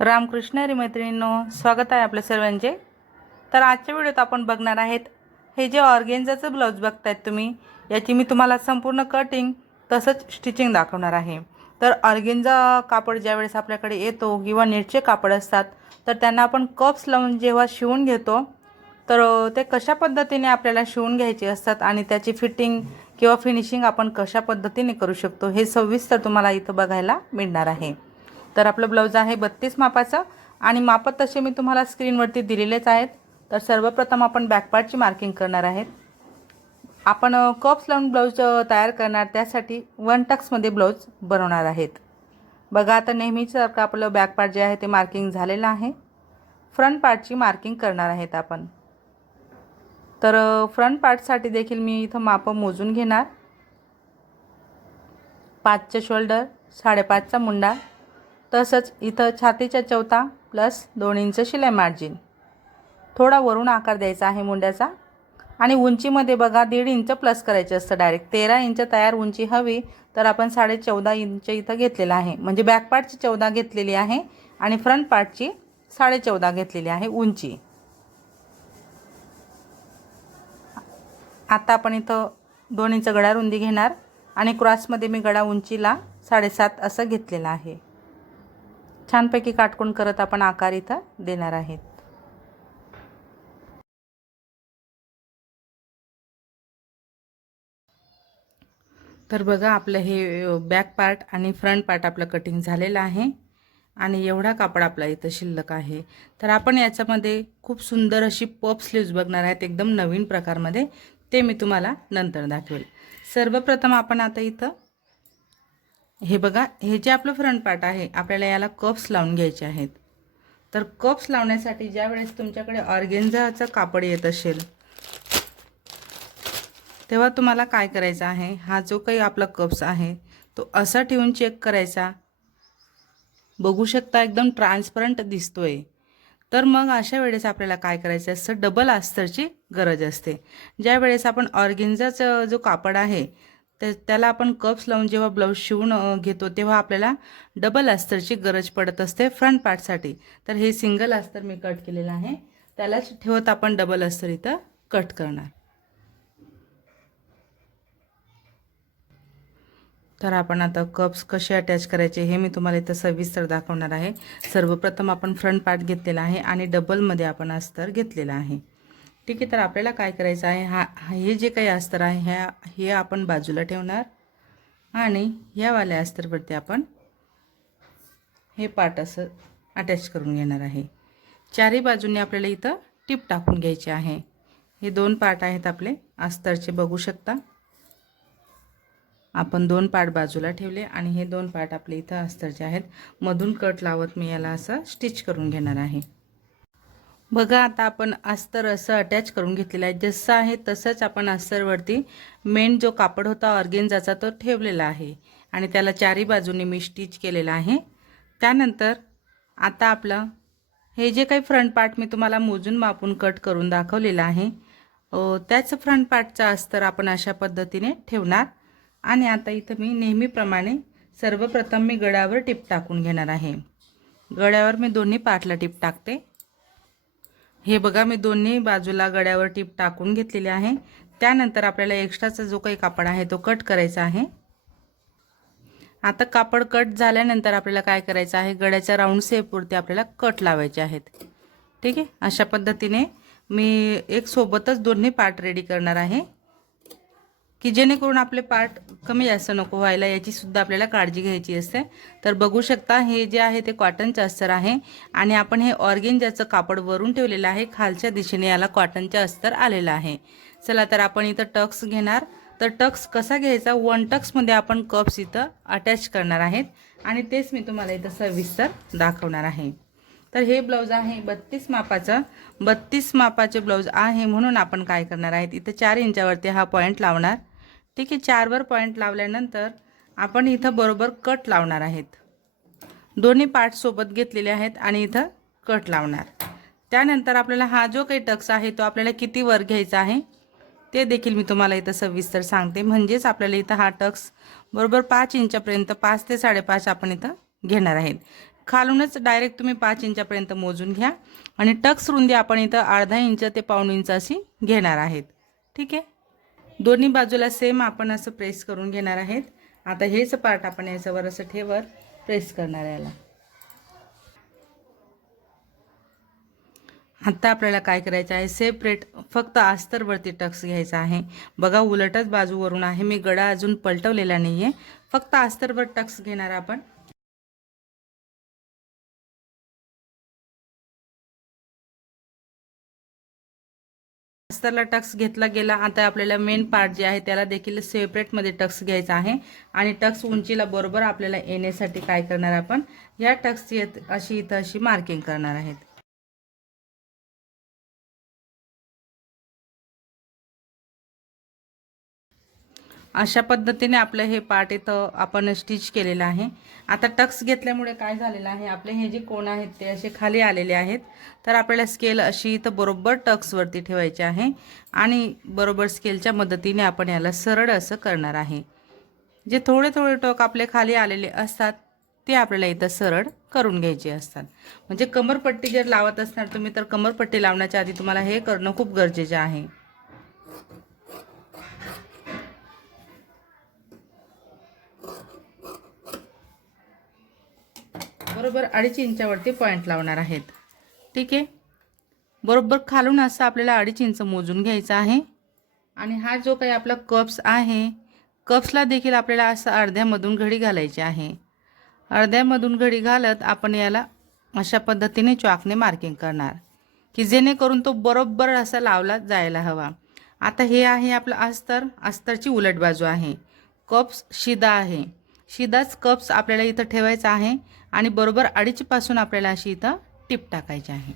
रामकृष्ण हरी मैत्रिणींनो स्वागत आहे आपल्या सर्वांचे. तर आजच्या व्हिडिओत आपण बघणार आहेत हे जे ऑर्गेन्झाचं ब्लाऊज बघतायत तुम्ही याची मी तुम्हाला संपूर्ण कटिंग तसंच स्टिचिंग दाखवणार आहे. तर ऑर्गेन्झा कापड ज्यावेळेस आपल्याकडे येतो किंवा नेटचे कापड असतात तर त्यांना आपण कप्स लावून जेव्हा शिवून घेतो तर ते कशा पद्धतीने आपल्याला शिवून घ्यायचे असतात आणि त्याची फिटिंग किंवा फिनिशिंग आपण कशा पद्धतीने करू शकतो हे सविस्तर तुम्हाला इथं बघायला मिळणार आहे. तर आपलं ब्लाऊज आहे बत्तीस मापाचं आणि मापं तसे मी तुम्हाला स्क्रीनवरती दिलेलेच आहेत. तर सर्वप्रथम आपण बॅकपार्टची मार्किंग करणार आहेत. आपण कप्स लावून ब्लाऊज तयार करणार त्यासाठी वन टक्समध्ये ब्लाऊज बनवणार आहेत. बघा आता नेहमीसारखं आपलं बॅकपार्ट जे आहे ते मार्किंग झालेलं आहे. फ्रंट पार्टची मार्किंग करणार आहेत आपण. तर फ्रंट पार्टसाठी देखील मी इथं मापं मोजून घेणार. पाचचं शोल्डर साडेपाचचा मुंडा तसंच इथं छातीच्या चौथा प्लस दोन इंच शिलाई मार्जिन थोडा वरून आकार द्यायचा आहे मुंड्याचा. आणि उंचीमध्ये बघा दीड इंच प्लस करायचं असतं डायरेक्ट तेरा इंच तयार उंची हवी तर आपण साडे चौदा इंच इथं घेतलेलं आहे. म्हणजे बॅक पार्टची चौदा घेतलेली आहे आणि फ्रंट पार्टची साडे चौदा घेतलेली आहे उंची. आता आपण इथं दोन इंच गडा रुंदी घेणार आणि क्रॉसमध्ये मी गडा उंचीला साडेसात असं घेतलेलं आहे. छानपैकी काटकोण करत आपण आकार इथं देणार आहेत. तर बघा आपलं हे बॅक पार्ट आणि फ्रंट पार्ट आपलं कटिंग झालेलं आहे. आणि एवढा कापड आपला इथं शिल्लक आहे. तर आपण याच्यामध्ये खूप सुंदर अशी पॉप स्लीव्ज बघणार आहेत एकदम नवीन प्रकारमध्ये. ते मी तुम्हाला नंतर दाखवेल. सर्वप्रथम आपण आता इथं हे बघा हे जे आपलं फ्रंट पार्ट आहे आपल्याला याला कप्स लावून घ्यायचे आहेत. तर कप्स लावण्यासाठी ज्या वेळेस तुमच्याकडे ऑर्गेन्झाचं कापड येत असेल तेव्हा तुम्हाला काय करायचं आहे? हा जो काही आपला कप्स आहे तो असा ठेवून चेक करायचा. बघू शकता एकदम ट्रान्सपरंट दिसतोय. तर मग अशा वेळेस आपल्याला काय करायचं? असतं डबल आस्तरची गरज असते. ज्या वेळेस आपण ऑर्गेन्झाचं जो कापड आहे त्या त्याला आपण कप्स लावून जेव्हा ब्लाऊज शिवून घेतो तेव्हा आपल्याला डबल अस्तरची गरज पडत असते फ्रंट पार्टसाठी तर हे सिंगल अस्तर मी कट केलेलं आहे. त्यालाच ठेवत आपण डबल अस्तर इथं कट करणार. तर आपण आता कप्स कसे अटॅच करायचे हे मी तुम्हाला इथं सविस्तर दाखवणार आहे. सर्वप्रथम आपण फ्रंट पार्ट घेतलेला आहे आणि डबलमध्ये आपण अस्तर घेतलेला आहे. ठीक आहे तर आपल्याला काय करायचं आहे? हा हे जे काही अस्तर आहे ह्या हे आपण बाजूला ठेवणार आणि ह्यावाल्या अस्तरवरती आपण हे पार्ट असं अटॅच करून घेणार आहे. चारही बाजूने आपल्याला इथं टिप टाकून घ्यायची आहे. हे दोन पार्ट आहेत आपले अस्तरचे बघू शकता. आपण दोन पार्ट बाजूला ठेवले आणि हे दोन पार्ट आपले इथं अस्तरचे आहेत. मधून कट लावत मी याला असं स्टिच करून घेणार आहे. बघा आता आपण अस्तर असं अटॅच करून घेतलेलं आहे. जसं आहे तसंच आपण अस्तरवरती मेन जो कापड होता ऑर्गेन्झाचा तो ठेवलेला आहे. आणि त्याला चारी बाजूने मी स्टिच केलेला आहे. त्यानंतर आता आपलं हे जे काही फ्रंट पार्ट मी तुम्हाला मोजून मापून कट करून दाखवलेलं आहे त्याच फ्रंट पार्टचा अस्तर आपण अशा पद्धतीने ठेवणार. आणि आता इथं मी नेहमीप्रमाणे सर्वप्रथम मी गळ्यावर टीप टाकून घेणार आहे. गळ्यावर मी दोन्ही पार्टला टिप टाकते. हे बघा मी दोन्ही बाजूला गळ्यावर टीप टाकून घेतलेली आहे. त्यानंतर आपल्याला एक्स्ट्राचा जो काही कापड आहे तो कट करायचा आहे. आता कापड कट झाल्यानंतर आपल्याला काय करायचं आहे? गड्याच्या राऊंड सेपवरती आपल्याला कट लावायचे आहेत. ठीक आहे? अशा पद्धतीने मी एक सोबतच दोन्ही पार्ट रेडी करणार आहे. की जेणेकरून आपले पार्ट कमी जास्त नको व्हायला याची सुद्धा आपल्याला काळजी घ्यायची असते. तर बघू शकता हे जे आहे ते कॉटनचं अस्तर आहे आणि आपण हे ऑर्गेंजाचं कापड वरून ठेवलेलं आहे खालच्या दिशेने याला कॉटनचं अस्तर आलेलं आहे. चला तर आपण इथं टक्स घेणार. तर टक्स कसा घ्यायचा? वन टक्समध्ये आपण कप्स इथं अटॅच करणार आहेत. आणि तेच मी तुम्हाला इथं सविस्तर दाखवणार आहे. तर हे ब्लाऊज आहे बत्तीस मापाचं. बत्तीस मापाचे ब्लाऊज आहे म्हणून आपण काय करणार आहेत? इथं चार इंचावरती हा पॉईंट लावणार. ठीक आहे चारवर पॉईंट लावल्यानंतर आपण इथं बरोबर कट लावणार आहेत. दोन्ही पार्ट सोबत घेतलेले आहेत आणि इथं कट लावणार. त्यानंतर आपल्याला हा जो काही टक्स आहे तो आपल्याला किती वर घ्यायचा आहे? ते देखील मी तुम्हाला इथं सविस्तर सांगते. म्हणजेच आपल्याला इथं हा टक्स बरोबर पाच इंचापर्यंत पाच ते साडेपाच आपण इथं घेणार आहेत. खालूनच डायरेक्ट तुम्ही पाच इंचापर्यंत मोजून घ्या. आणि टक्स रुंदी आपण इथं अर्धा इंच ते पाऊण इंच अशी घेणार आहेत. ठीक आहे? दोन्ही बाजूला सेम आपण असं प्रेस करून घेणार आहेत. आता हेच पार्ट आपण याच्यावर असं ठेवर प्रेस करणार याला. आत्ता आपल्याला काय करायचं आहे? सेपरेट फक्त अस्तरवरती टक्स घ्यायचा आहे. बघा उलटच बाजूवरून आहे. मी गडा अजून पलटवलेला नाही आहे फक्त आस्तरवर टक्स घेणार आपण. अस्तरला टक्स घेतला गेला. आता आपल्याला मेन पार्ट जे आहे त्याला देखील सेपरेटमध्ये टक्स घ्यायचा आहे. आणि टक्स उंचीला बरोबर आपल्याला येण्यासाठी काय करणार आपण? या टक्सची अशी इथं अशी मार्किंग करणार आहेत. अशा पद्धतीने आपलं हे पार्ट इथं आपण स्टिच केलेलं आहे. आता टक्स घेतल्यामुळे काय झालेलं आहे? आपले हे जे कोण आहेत ते असे खाली आलेले आहेत. तर आपल्याला स्केल अशी इथं बरोबर टक्सवरती ठेवायची आहे आणि बरोबर स्केलच्या मदतीने आपण याला सरळ असं करणार आहे. जे थोडे थोडे टोक आपले खाली आलेले असतात ते आपल्याला इथं सरळ करून घ्यायचे असतात. म्हणजे कमरपट्टी जर लावत असणार तुम्ही तर कमरपट्टी लावण्याच्या आधी तुम्हाला हे करणं खूप गरजेचं आहे. बरोबर अडीच इंचावरती पॉईंट लावणार आहेत. ठीक आहे? बरोबर खालून असं आपल्याला अडीच इंच मोजून घ्यायचं आहे. आणि हा जो काही आपला कप्स आहे कप्सला देखील आपल्याला असं अर्ध्यामधून घडी घालायची आहे. अर्ध्यामधून घडी घालत आपण याला अशा पद्धतीने चॉकने मार्किंग करणार. की जेणेकरून तो बरोबर असा लावला जायला हवा. आता हे आहे आपलं अस्तर. अस्तरची उलट बाजू आहे. कप्स शिदा आहे. शिदाच कप्स आपल्याला इथं ठेवायचा आहे. आणि बरोबर अडीचपासून आपल्याला अशी इथं टिप टाकायची आहे.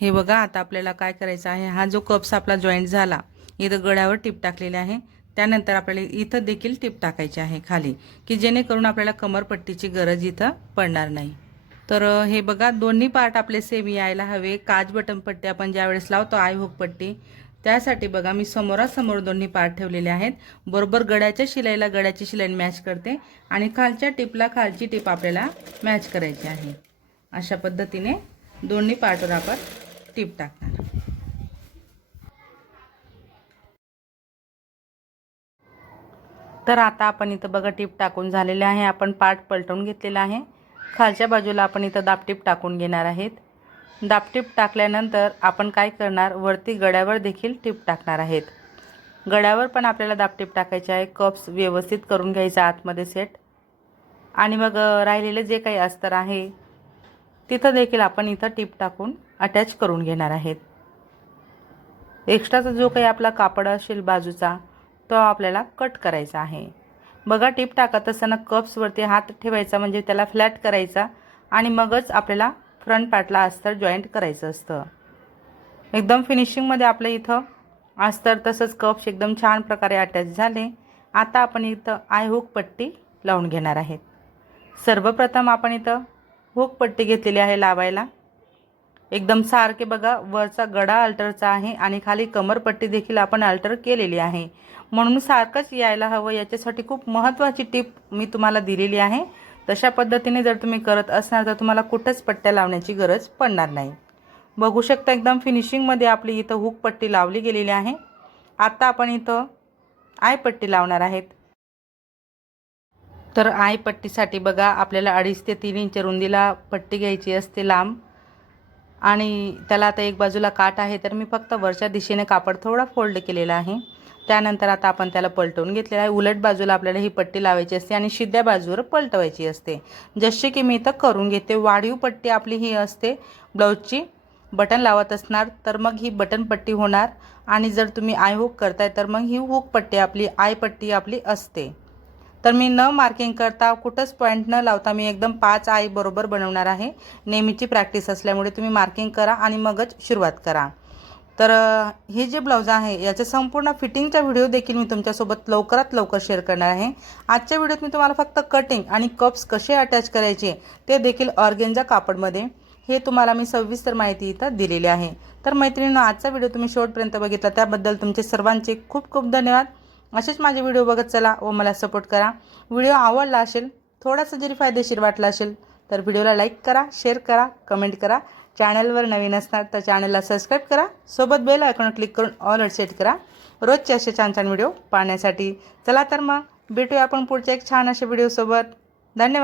हे बघा आता आपल्याला काय करायचं आहे? हा जो कप्स आपला जॉईंट झाला इथं गळ्यावर टिप टाकलेले आहे. त्यानंतर आपल्याला इथं देखील टिप टाकायची आहे खाली की जेणेकरून आपल्याला कमरपट्टीची गरज इथं पडणार नाही. तर हे बघा दोन्ही पार्ट आपले सेम यायला हवे. काज बटन पट्टी आपण ज्यावेळेस लावतो आय हुक पट्टी त्यासाठी बघा मी समोरासमोर दोन्ही पार्ट ठेवलेले आहेत. बरोबर गड्याच्या शिलाईला गड्याची शिलाई मॅच करते आणि खालच्या टिपला खालची टिप आपल्याला मॅच करायची आहे. अशा पद्धतीने दोन्ही पार्टवर आपण टिप टाकणार. तर आता आपण इथं बघा टिप टाकून झालेले आहे. आपण पार्ट पलटवून घेतलेला आहे. खालच्या बाजूला आपण इथं दापटीप टाकून घेणार आहेत. दापटीप टाकल्यानंतर आपण काय करणार? वरती गड्यावर देखील टीप टाकणार आहेत. गड्यावर पण आपल्याला दापटीप टाकायचे आहे. कप्स व्यवस्थित करून घ्यायचा आतमध्ये सेट. आणि मग राहिलेले जे काही अस्तर आहे तिथं देखील आपण इथं टीप टाकून अटॅच करून घेणार आहेत. एक्स्ट्राचा जो काही आपला कापड असेल बाजूचा तो आपल्याला कट करायचा आहे. बघा टीप टाकत असताना कप्सवरती हात ठेवायचा म्हणजे त्याला फ्लॅट करायचा आणि मगच आपल्याला फ्रंट पार्टला अस्तर जॉईंट करायचं असतं. एकदम फिनिशिंगमध्ये आपलं इथं अस्तर तसंच कप्स एकदम छान प्रकारे अटॅच झाले. आता आपण इथं आय हुक पट्टी लावून घेणार आहेत. सर्वप्रथम आपण इथं हुक पट्टी घेतलेली आहे लावायला. एकदम सारखे बघा वरचा गडा अल्टरचा आहे आणि खाली कमरपट्टी देखील आपण अल्टर केलेली आहे. म्हणून सारखंच यायला हवं. याच्यासाठी खूप महत्त्वाची टिप मी तुम्हाला दिलेली आहे. तशा पद्धतीने जर तुम्ही करत असणार तर तुम्हाला कुठंच पट्ट्या लावण्याची गरज पडणार नाही. बघू शकता एकदम फिनिशिंगमध्ये आपली इथं हुक पट्टी लावली गेलेली आहे. आत्ता आपण इथं आय पट्टी लावणार आहेत. तर आय पट्टीसाठी बघा आपल्याला अडीच ते तीन इंच रुंदीला पट्टी घ्यायची असते लांब. आणि त्याला आता एक बाजूला काट आहे तर मी फक्त वरच्या दिशेने कापड थोडा फोल्ड केलेला आहे. त्यानंतर आता आपण त्याला पलटवून घेतलेलं आहे. उलट बाजूला आपल्याला ही पट्टी लावायची असते आणि शिद्या बाजूवर पलटवायची असते. जसे की मी इथं करून घेते. वाढीव पट्टी आपली ही असते. ब्लाऊजची बटन लावत असणार तर मग ही बटन पट्टी होणार. आणि जर तुम्ही आय हुक करताय तर मग ही हुक पट्टी आपली आय पट्टी आपली असते. तर मी न मार्किंग करता कुठंच पॉईंट न लावता मी एकदम पाच आई बरोबर बनवणार आहे. नेहमीची प्रॅक्टिस असल्यामुळे तुम्ही मार्किंग करा आणि मगच सुरुवात करा. तर हे जे ब्लाऊज आहे याचे संपूर्ण फिटिंगचा व्हिडिओ देखील मी तुमच्यासोबत लवकरात लवकर शेअर करणार आहे. आजच्या व्हिडिओत मी तुम्हाला फक्त कटिंग आणि कप्स कसे अटॅच करायचे ते देखील ऑर्गेनजा कापडमध्ये. हे तुम्हाला मी सविस्तर माहिती इथं दिलेली आहे. तर मैत्रिणींनो आजचा व्हिडिओ तुम्ही शेवटपर्यंत बघितला त्याबद्दल तुमचे सर्वांचे खूप खूप धन्यवाद. असेच माझे व्हिडिओ बघत चला व मला सपोर्ट करा. व्हिडिओ आवडला असेल थोडासा जरी फायदेशीर वाटला असेल तर व्हिडिओला लाईक करा शेअर करा कमेंट करा चॅनलवर नवीन असणार तर चॅनलला सबस्क्राईब करा. सोबत बेल आयकॉन क्लिक करून ऑल सेट करा. रोजचे असे छान छान व्हिडिओ पाहण्यासाठी चला तर मग भेटूया आपण पुढच्या एक छान अशा व्हिडिओसोबत. धन्यवाद.